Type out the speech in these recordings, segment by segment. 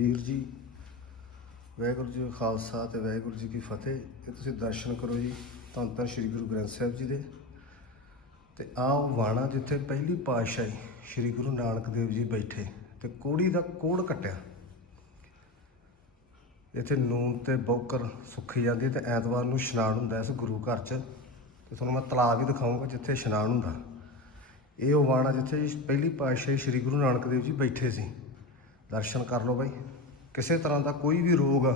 ਵੀਰ ਜੀ, ਵਾਹਿਗੁਰੂ ਜੀ ਖਾਲਸਾ ਤੇ ਵਾਹਿਗੁਰੂ ਜੀ ਕੀ ਫਤਿਹ। ਇਹ ਤੁਸੀਂ ਦਰਸ਼ਨ ਕਰੋ ਜੀ, ਧੰਨ ਧੰਨ ਸ੍ਰੀ ਗੁਰੂ ਗ੍ਰੰਥ ਸਾਹਿਬ ਜੀ ਦੇ। ਤੇ ਆਹ ਉਹ ਵਾਣਾ ਜਿੱਥੇ ਪਹਿਲੀ ਪਾਤਸ਼ਾਹੀ ਸ੍ਰੀ ਗੁਰੂ ਨਾਨਕ ਦੇਵ ਜੀ ਬੈਠੇ ਤੇ ਕੋੜੀ ਦਾ ਕੋੜ ਕੱਟਿਆ। ਇੱਥੇ ਨੂਨ ਤੇ ਬੌਕਰ ਸੁੱਕੀ ਜਾਂਦੀ ਤੇ ਐਤਵਾਰ ਨੂੰ ਇਸ਼ਨਾਨ ਹੁੰਦਾ ਇਸ ਗੁਰੂ ਘਰ 'ਚ। ਤੇ ਤੁਹਾਨੂੰ ਮੈਂ ਤਲਾਬ ਵੀ ਦਿਖਾਊਂਗਾ ਜਿੱਥੇ ਇਸ਼ਨਾਨ ਹੁੰਦਾ। ਇਹ ਉਹ ਵਾਣਾ ਜਿੱਥੇ ਪਹਿਲੀ ਪਾਤਸ਼ਾਹੀ ਸ੍ਰੀ ਗੁਰੂ ਨਾਨਕ ਦੇਵ ਜੀ ਬੈਠੇ ਸੀ। ਦਰਸ਼ਨ ਕਰ ਲਓ ਬਾਈ। ਕਿਸੇ ਤਰ੍ਹਾਂ ਦਾ ਕੋਈ ਵੀ ਰੋਗ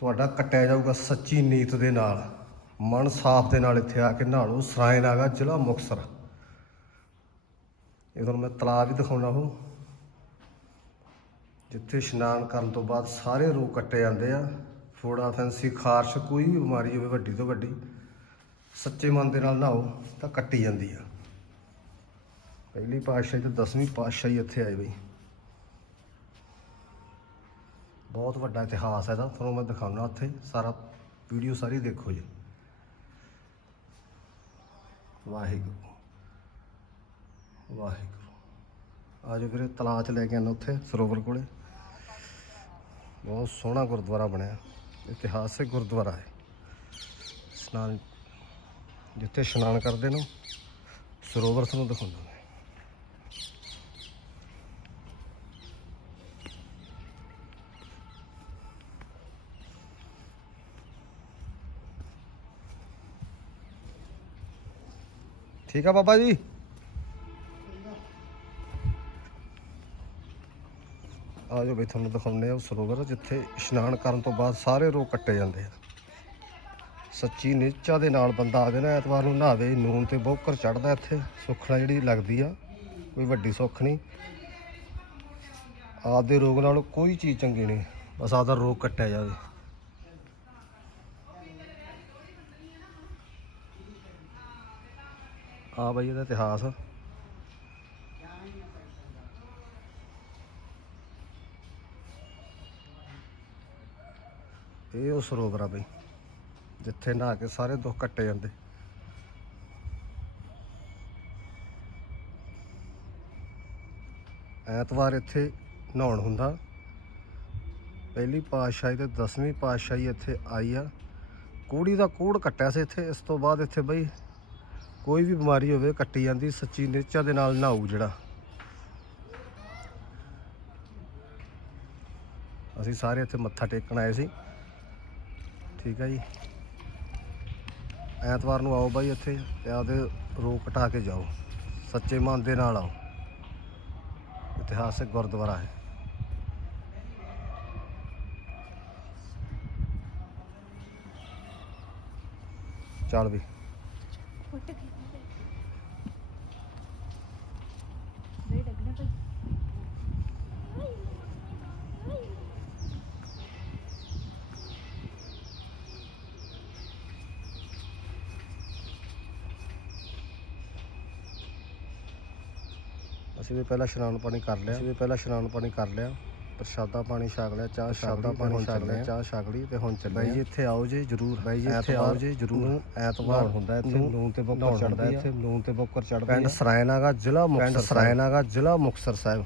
ਤੁਹਾਡਾ ਕੱਟਿਆ ਜਾਊਗਾ ਸੱਚੀ ਨੀਤ ਦੇ ਨਾਲ। ਮਨ ਸਾਫ਼ ਦੇ ਨਾਲ ਇੱਥੇ ਆ ਕੇ ਨਹਾਲੋ ਸਰਾਏ ਨਾਗਾ, ਜ਼ਿਲ੍ਹਾ ਮੁਕਤਸਰ। ਇਹ ਤੁਹਾਨੂੰ ਮੈਂ ਤਲਾਬ ਵੀ ਦਿਖਾਉਣਾ ਉਹ ਜਿੱਥੇ ਇਸ਼ਨਾਨ ਕਰਨ ਤੋਂ ਬਾਅਦ ਸਾਰੇ ਰੋਗ ਕੱਟੇ ਜਾਂਦੇ ਆ। ਫੋੜਾ, ਫੈਂਸੀ, ਖਾਰਸ਼, ਕੋਈ ਵੀ ਬਿਮਾਰੀ ਹੋਵੇ ਵੱਡੀ ਤੋਂ ਵੱਡੀ, ਸੱਚੇ ਮਨ ਦੇ ਨਾਲ ਨਹਾਓ ਤਾਂ ਕੱਟੀ ਜਾਂਦੀ ਆ। ਪਹਿਲੀ ਪਾਤਸ਼ਾਹੀ ਤੇ 10ਵੀਂ ਪਾਤਸ਼ਾਹੀ ਇੱਥੇ ਆਏ ਬਈ। ਬਹੁਤ ਵੱਡਾ ਇਤਿਹਾਸ ਹੈ ਇਹਦਾ, ਤੁਹਾਨੂੰ ਮੈਂ ਦਿਖਾਉਣਾ ਉੱਥੇ, ਸਾਰਾ ਵੀਡੀਓ ਸਾਰੀ ਦੇਖੋ ਜੀ। ਵਾਹਿਗੁਰੂ ਵਾਹਿਗੁਰੂ। ਆਜੋ ਵੀਰੇ ਤਲਾਅ ਚ ਲੈ ਕੇ ਆਣਾ ਉੱਥੇ, ਸਰੋਵਰ ਕੋਲੇ। ਬਹੁਤ ਸੋਹਣਾ ਗੁਰਦੁਆਰਾ ਬਣਿਆ। ਇਤਿਹਾਸਿਕ ਗੁਰਦੁਆਰਾ ਹੈ। ਇਸ਼ਨਾਨ, ਜਿੱਥੇ ਇਸ਼ਨਾਨ ਕਰਦੇ ਨੇ ਸਰੋਵਰ ਤੁਹਾਨੂੰ ਦਿਖਾਉਂਦਾ। ਠੀਕ ਆ ਬਾਬਾ ਜੀ। ਆ ਜਾਓ ਬਈ, ਤੁਹਾਨੂੰ ਦਿਖਾਉਂਦੇ ਆ ਉਹ ਸਰੋਵਰ, ਜਿੱਥੇ ਇਸ਼ਨਾਨ ਕਰਨ ਤੋਂ ਬਾਅਦ ਸਾਰੇ ਰੋਗ ਕੱਟੇ ਜਾਂਦੇ ਆ। ਸੱਚੀ ਨਿਚਾ ਦੇ ਨਾਲ ਬੰਦਾ ਆਵੇ ਨਾ ਐਤਵਾਰ ਨੂੰ ਨਹਾਵੇ, ਨੂਨ ਤੇ ਬੋਕਰ ਚੜਦਾ ਇੱਥੇ ਸੁੱਖਣਾ ਜਿਹੜੀ ਲੱਗਦੀ ਆ, ਕੋਈ ਵੱਡੀ ਸੁੱਖ ਨਹੀਂ। ਆਪਦੇ ਰੋਗ ਨਾਲ ਕੋਈ ਚੀਜ਼ ਚੰਗੀ ਨਹੀਂ, ਬਸ ਆਪਦਾ ਰੋਗ ਕੱਟਿਆ ਜਾਵੇ। ਆ ਬਾਈ ਇਹਦਾ ਇਤਿਹਾਸ। ਇਹ ਉਹ ਸਰੋਵਰ ਆ ਬਈ, ਜਿੱਥੇ ਨਹਾ ਕੇ ਸਾਰੇ ਦੁੱਖ ਕੱਟੇ ਜਾਂਦੇ। ਐਤਵਾਰ ਇੱਥੇ ਨਹਾਉਣ ਹੁੰਦਾ। ਪਹਿਲੀ ਪਾਤਸ਼ਾਹੀ ਤੇ 10ਵੀਂ ਪਾਤਸ਼ਾਹੀ ਇੱਥੇ ਆਈ ਆ। ਕੋੜੀ ਦਾ ਕੋੜ ਕੱਟਿਆ ਸੀ ਇੱਥੇ, ਇਸ ਤੋਂ ਬਾਅਦ ਇੱਥੇ ਬਈ ਕੋਈ ਵੀ ਬਿਮਾਰੀ ਹੋਵੇ, ਕੱਟੀ ਜਾਂਦੀ, ਸੱਚੀ ਨਿਚਾ ਦੇ ਨਾਲ ਨਹਾਊ ਜਿਹੜਾ। ਅਸੀਂ ਸਾਰੇ ਇੱਥੇ ਮੱਥਾ ਟੇਕਣ ਆਏ ਸੀ। ਠੀਕ ਹੈ ਜੀ। ਐਤਵਾਰ ਨੂੰ ਆਓ ਬਾਈ ਇੱਥੇ ਤੇ ਆਪਦੇ ਰੋਗ ਕਟਾ ਕੇ ਜਾਓ। ਸੱਚੇ ਮਨ ਦੇ ਨਾਲ ਆਓ। ਇਤਿਹਾਸਕ ਗੁਰਦੁਆਰਾ ਹੈ। ਚੱਲ ਵੀ। ਫੁੱਟ ਗਈ। ਅਸੀਂ ਵੀ ਪਹਿਲਾਂ ਇਸ਼ਨਾਨ ਪਾਣੀ ਕਰ ਲਿਆ। ਅਸੀਂ ਵੀ ਪਹਿਲਾਂ ਇਸ਼ਨਾਨ ਪਾਣੀ ਕਰ ਲਿਆ। ਪ੍ਰਸ਼ਾਦਾ ਪਾਣੀ ਛਕ ਲਿਆ ਚਾਹ ਛਕਦਾ ਪਾਣੀ ਛਕ ਲਿਆ। ਚਾਹ ਛਕ ਲਈ ਤੇ ਹੁਣ ਚੱਲੇ ਬਾਈ ਜੀ ਇੱਥੇ ਆਓ ਜੀ ਜਰੂਰ। ਬਾਈ ਜੀ ਇੱਥੇ ਆਓ ਜੀ ਜਰੂਰ। ਐਤਵਾਰ ਹੁੰਦਾ ਇੱਥੇ। ਨੂਨ ਤੇ ਬੋਕਰ ਚੜਦਾ ਇੱਥੇ। ਨੂਨ ਤੇ ਬੋਕਰ ਚੜਦਾ ਪਿੰਡ ਸਰਾਇਨਾਗਾ ਜ਼ਿਲ੍ਹਾ ਮੁਕਤਸਰ ਪਿੰਡ ਸਰਾਇਨਾਗਾ ਜ਼ਿਲ੍ਹਾ ਮੁਕਤਸਰ ਸਾਹਿਬ।